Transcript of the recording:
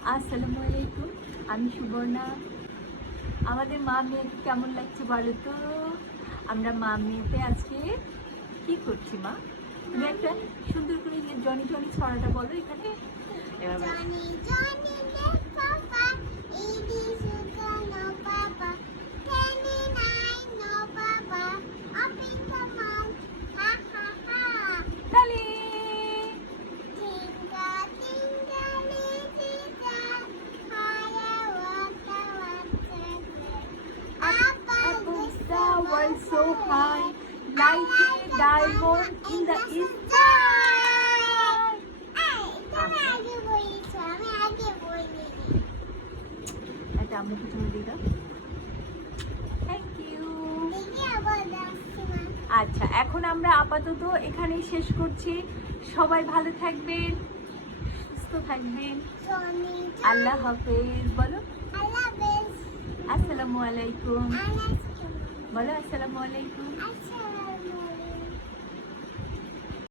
আসসালামু আলাইকুম, আমি সুবর্ণা। আমাদের মা মেয়েকে কেমন লাগছে বলো তো? আমরা মা মেয়েতে আজকে কি করছি মা? তুমি একটা সুন্দর করে জনি জনি ছড়াটা বলো এখানে। এবার বলো। Johnny, Johnny, yes, Papa. It is no Papa. 29, no Papa. Up in the mouth, ha ha ha. তালি। Tinga, tinga, tinga. Higher, water, Up above the world so high, like a diamond in the sky. এটা আমি প্রথমে দিয়ে দাও। Thank you. আচ্ছা, এখন আমরা আপাতত এখানেই শেষ করছি। সবাই ভালো থাকবেন, সুস্থ থাকবেন। আল্লাহ হাফেজ। বলো আসসালামু আলাইকুম। বলো আসসালামু আলাইকুম।